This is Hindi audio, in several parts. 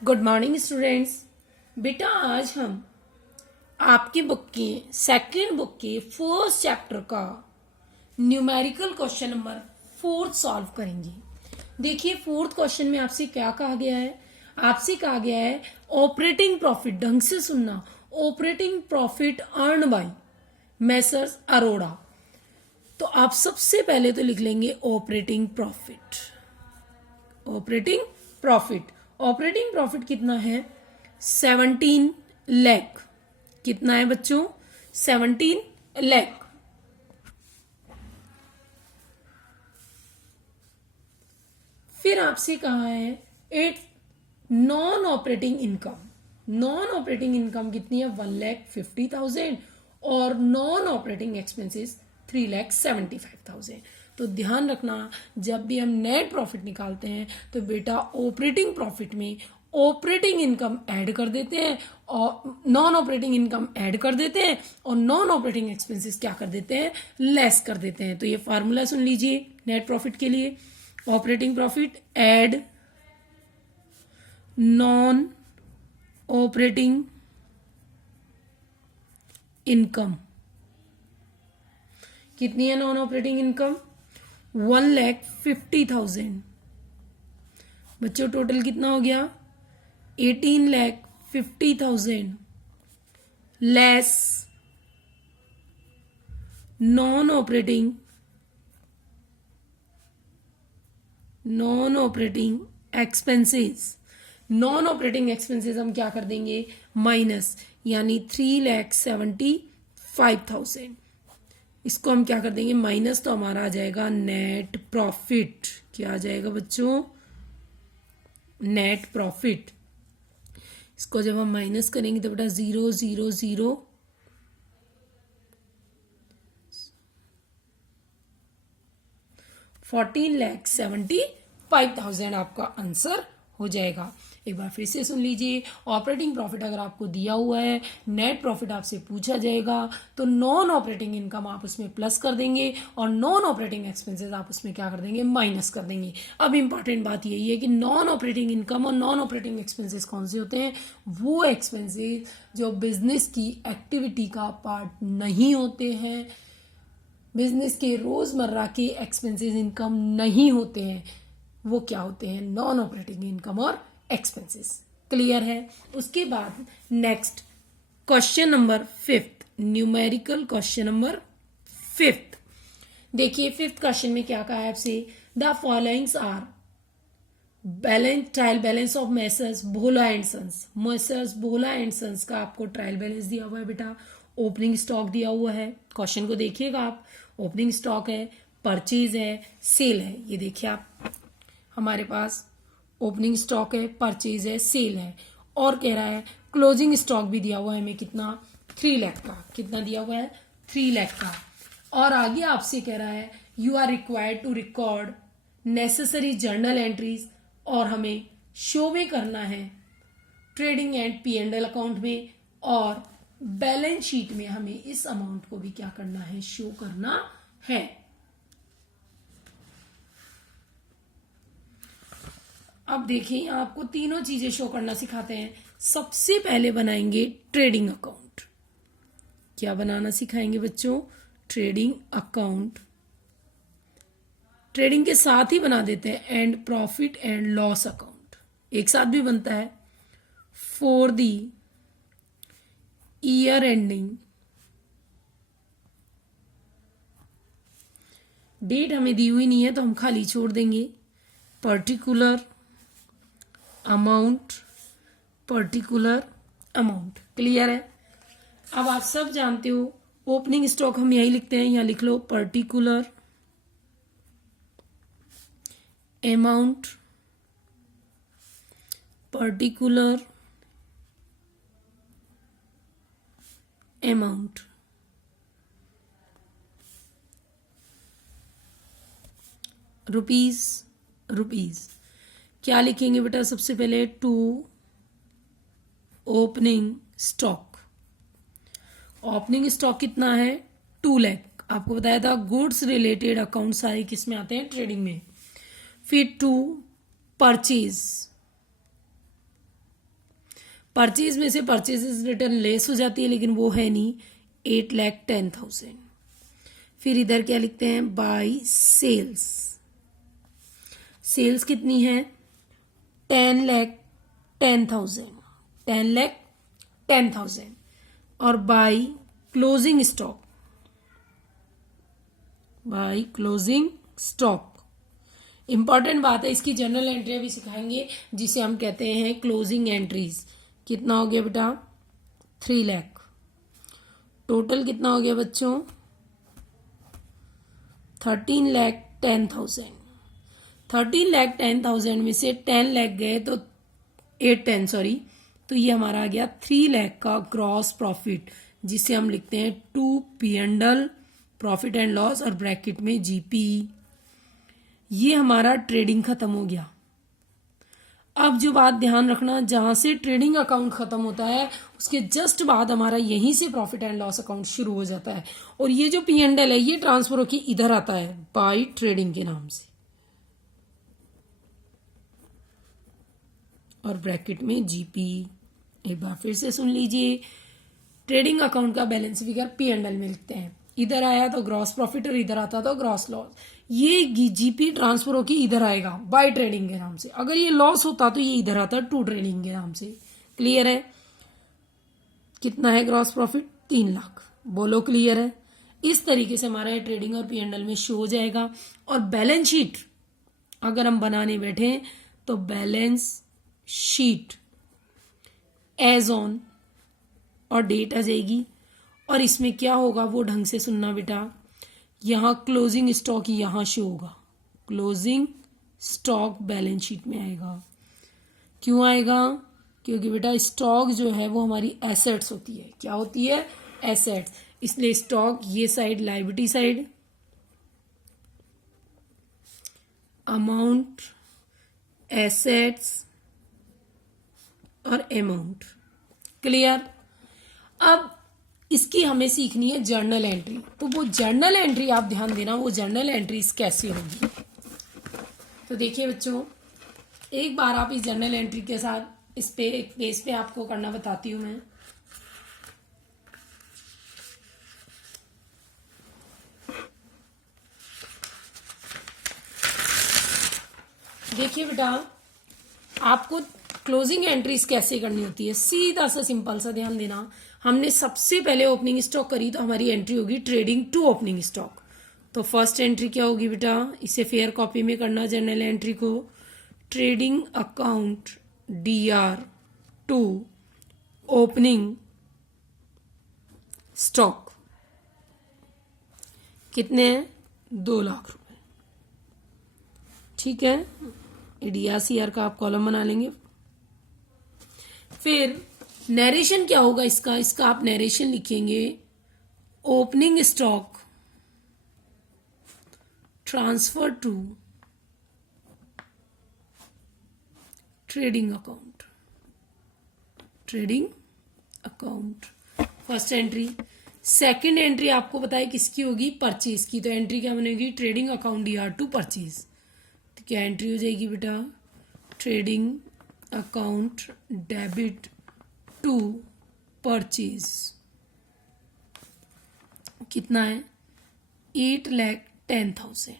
Good morning students. बेटा आज हम आपकी बुक की सेकेंड बुक के फर्स्ट चैप्टर का न्यूमेरिकल क्वेश्चन नंबर 4 सॉल्व करेंगे। देखिए फोर्थ क्वेश्चन में आपसे क्या कहा गया है। आपसे कहा गया है ऑपरेटिंग प्रॉफिट, ढंग से सुनना, operating profit earn by Messrs Arora. तो आप सबसे पहले तो लिख लेंगे operating profit. Operating profit, operating profit कितना है 17 लाख। कितना है बच्चों 17 लाख। फिर आपसे कहा है at non operating income. Non operating income कितनी है 1,50,000 और नॉन ऑपरेटिंग एक्सपेंसेस 3,75,000। तो ध्यान रखना जब भी हम नेट प्रॉफिट निकालते हैं तो बेटा ऑपरेटिंग प्रॉफिट में ऑपरेटिंग इनकम ऐड कर देते हैं और नॉन ऑपरेटिंग इनकम ऐड कर देते हैं और नॉन ऑपरेटिंग एक्सपेंसेस क्या कर देते हैं, लेस कर देते हैं। तो ये फार्मूला सुन लीजिए नेट प्रॉफिट के लिए। Operating profit add non operating income. कितनी है नॉन ऑपरेटिंग इनकम 1,50,000। बच्चों टोटल कितना हो गया 18,50,000 less non operating expenses. Non operating expenses हम क्या कर देंगे माइनस, यानी 3,75,000। इसको हम क्या कर देंगे माइनस, तो हमारा आ जाएगा नेट प्रॉफिट। क्या आ जाएगा बच्चों नेट प्रॉफिट। इसको जब हम माइनस करेंगे तो बेटा 0 0 0 14,75,000 आपका आंसर हो जाएगा। एक बार फिर से सुन लीजिए। ऑपरेटिंग प्रॉफिट अगर आपको दिया हुआ है, नेट प्रॉफिट आपसे पूछा जाएगा, तो नॉन ऑपरेटिंग इनकम आप उसमें प्लस कर देंगे और नॉन ऑपरेटिंग एक्सपेंसेस आप उसमें क्या कर देंगे माइनस कर देंगे। अब इंपॉर्टेंट बात यही है कि नॉन ऑपरेटिंग इनकम और नॉन ऑपरेटिंग एक्सपेंसेस कौन से होते हैं, वो एक्सपेंसेस जो बिजनेस की एक्टिविटी का पार्ट नहीं होते हैं, बिजनेस के रोजमर्रा के एक्सपेंसेस इनकम नहीं होते हैं, वो क्या होते हैं नॉन ऑपरेटिंग इनकम और एक्सपेंसेस। क्लियर है। उसके बाद next question number 5, numerical question number 5। देखिए 5th क्वेश्चन में क्या कहा है आपसे, the followings are balance trial balance of messrs Bhola and sons. Messrs Bhola and sons का आपको ट्रायल बैलेंस दिया हुआ है बेटा, ओपनिंग स्टॉक दिया हुआ है। क्वेश्चन को देखिएगा आप, ओपनिंग स्टॉक है, परचेज है, सेल है। ये देखिए आप, हमारे पास ओपनिंग स्टॉक है, परचेज है, सेल है, और कह रहा है क्लोजिंग स्टॉक भी दिया हुआ है हमें कितना 3 लाख का। कितना दिया हुआ है 3 लाख का। और आगे आपसे कह रहा है you are required to record necessary journal entries, और हमें शो में करना है ट्रेडिंग एंड P&L अकाउंट में, और बैलेंस शीट में हमें इस अमाउंट को भी क्या करना है शो करना है। अब देखिए आपको तीनों चीजें शो करना सिखाते हैं। सबसे पहले बनाएंगे ट्रेडिंग अकाउंट। क्या बनाना सिखाएंगे बच्चों ट्रेडिंग अकाउंट। ट्रेडिंग के साथ ही बना देते हैं and profit and loss account, एक साथ भी बनता है। For the year ending, date हमें दी हुई नहीं है तो हम खाली छोड़ देंगे। Particular amount, particular amount. Clear है। अब आप सब जानते हो ओपनिंग स्टॉक हम यही लिखते हैं, यहां लिख लो particular amount, particular amount. Rupees rupees. क्या लिखेंगे बेटा सबसे पहले to opening stock. Opening stock कितना है 2 लाख। आपको बताया था गुड्स रिलेटेड अकाउंट सारे किस में आते हैं ट्रेडिंग में। फिर टू परचेज परचेज में से परचेज रिटर्न लेस हो जाती है, लेकिन वो है नहीं, 8,10,000। फिर इधर क्या लिखते हैं, बाय सेल्स। सेल्स कितनी है, 10,10,000, 10,10,000। और by closing stock, by closing stock. Important बात है, इसकी जनरल एंट्री भी सिखाएंगे जिसे हम कहते हैं क्लोजिंग एंट्रीज। कितना हो गया बेटा, 3 लाख। टोटल कितना हो गया बच्चों, 13,10,000। 13,10,000 में से 10 लाख गए तो 810 सॉरी, तो ये हमारा आ गया 3 लाख का ग्रॉस प्रॉफिट, जिसे हम लिखते हैं 2P&L, प्रॉफिट एंड लॉस और ब्रैकेट में जीपी। ये हमारा ट्रेडिंग खत्म हो गया। अब जो बात ध्यान रखना, जहां से ट्रेडिंग अकाउंट खत्म होता है उसके जस्ट बाद हमारा यहीं से प्रॉफिट एंड लॉस अकाउंट शुरू हो जाता है। और ये जो P&L है ये ट्रांसफर होकर इधर आता है बाय ट्रेडिंग के नाम से, और ब्रैकेट में जीपी। एक बार फिर से सुन लीजिए, ट्रेडिंग अकाउंट का बैलेंस फिगर P&L में लिखते हैं। इधर आया तो ग्रॉस प्रॉफिट और इधर आता तो ग्रॉस लॉस। ये जीपी ट्रांसफर होकर इधर आएगा बाय ट्रेडिंग के नाम से। अगर ये लॉस होता तो ये इधर आता टू ट्रेडिंग के नाम से। क्लियर है? कितना है ग्रॉस प्रॉफिट, 3 लाख। बोलो क्लियर है? इस तरीके से हमारा ये ट्रेडिंग और P&L में शो हो जाएगा। और बैलेंस शीट अगर हम बनाने बैठे तो बैलेंस शीट एज ऑन और डेट आ जाएगी। और इसमें क्या होगा वो ढंग से सुनना बेटा, यहां क्लोजिंग स्टॉक यहां शो होगा, क्लोजिंग स्टॉक बैलेंस शीट में आएगा। क्यों आएगा? क्योंकि बेटा स्टॉक जो है वो हमारी एसेट्स होती है। क्या होती है? एसेट्स। इसलिए स्टॉक ये side liability side, amount, assets और अमाउंट। क्लियर? अब इसकी हमें सीखनी है जर्नल एंट्री। तो वो जर्नल एंट्री आप ध्यान देना, वो जर्नल एंट्रीज कैसे होगी। तो देखिए बच्चों, एक बार आप इस जर्नल एंट्री के साथ इस पे एक पेज पे आपको करना बताती हूं मैं। देखिए बेटा, आपको क्लोजिंग एंट्रीज कैसे करनी होती है, सीधा सा सिंपल सा ध्यान देना। हमने सबसे पहले ओपनिंग स्टॉक करी तो हमारी एंट्री होगी ट्रेडिंग टू ओपनिंग स्टॉक। तो फर्स्ट एंट्री क्या होगी बेटा, इसे फेयर कॉपी में करना जर्नल एंट्री को, trading account DR to opening stock. कितने हैं? 2 लाख रुपए। ठीक है, DRCR का आप कॉलम बना लेंगे। फिर नरेशन क्या होगा इसका आप नरेशन लिखेंगे, opening stock transfer to trading account, trading account. First entry. Second entry आपको बताया किसकी होगी, परचेज की। तो एंट्री क्या बनेगी, trading account DR to purchase. तो क्या एंट्री हो जाएगी बेटा, trading account debit to purchase. कितना है, 8,10,000।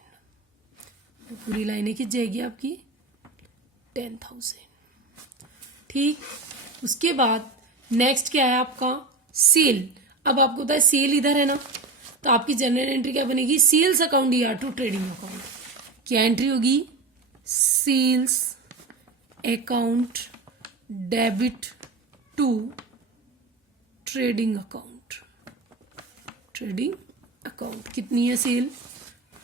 पूरी लाइनें खिंच जाएगी आपकी, 10,000। ठीक। उसके बाद नेक्स्ट क्या है आपका, सेल। अब आपको पता है सेल इधर है ना, तो आपकी जनरल एंट्री क्या बनेगी, sales account DR to trading account. क्या एंट्री होगी, sales account debit to trading account, trading account. कितनी है सेल,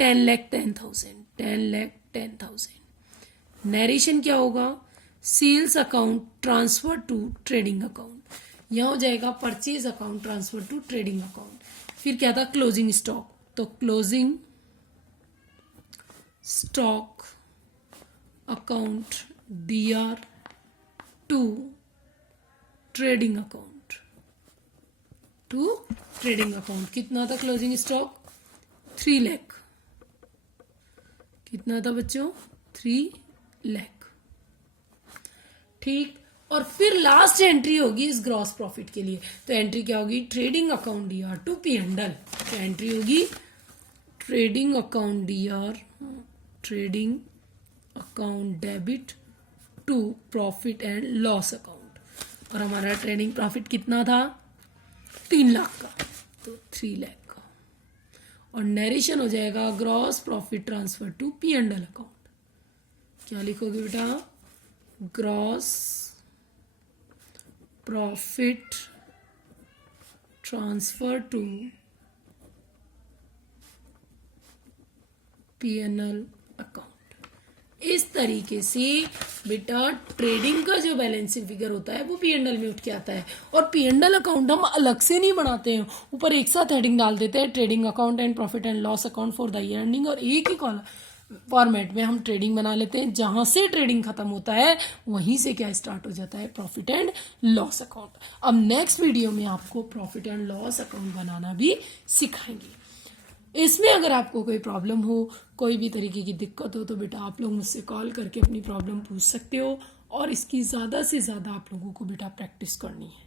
10,10,000, 10,10,000। नरेशन क्या होगा, sales account transfer to trading account. यहां हो जाएगा purchase account transfer to trading account. फिर क्या था, क्लोजिंग स्टॉक। तो closing stock account DR to trading account, to trading account. कितना था क्लोजिंग स्टॉक, 3 लाख। कितना था बच्चों, 3 लाख। ठीक। और फिर लास्ट एंट्री होगी इस ग्रॉस प्रॉफिट के लिए। तो एंट्री क्या होगी, trading account DR to P and L. तो एंट्री होगी trading account DR, trading account debit to profit and loss account. और हमारा ट्रेडिंग प्रॉफिट कितना था, 3 लाख का, तो 3 लाख का। और नरेशन हो जाएगा gross profit transfer to P and L account. क्या लिखोगे बेटा, gross profit transfer to PNL account. इस तरीके से बेटा ट्रेडिंग का जो बैलेंसिंग फिगर होता है वो पीएनएल में उठ के आता है। और पीएनएल अकाउंट हम अलग से नहीं बनाते हैं, ऊपर एक साथ हेडिंग डाल देते हैं, trading account and profit and loss account for the year ending, और एक ही कॉलम फॉर्मेट में हम ट्रेडिंग बना लेते हैं। जहां से ट्रेडिंग खत्म होता है वहीं से क्या स्टार्ट हो जाता है, प्रॉफिट एंड लॉस अकाउंट। अब नेक्स्ट वीडियो में आपको प्रॉफिट एंड लॉस अकाउंट बनाना भी सिखाएंगे। इसमें अगर आपको कोई प्रॉब्लम हो, कोई भी तरीके की दिक्कत हो, तो बेटा आप लोग मुझसे कॉल करके अपनी प्रॉब्लम पूछ सकते हो। और इसकी ज़्यादा से ज़्यादा आप लोगों को बेटा प्रैक्टिस करनी है।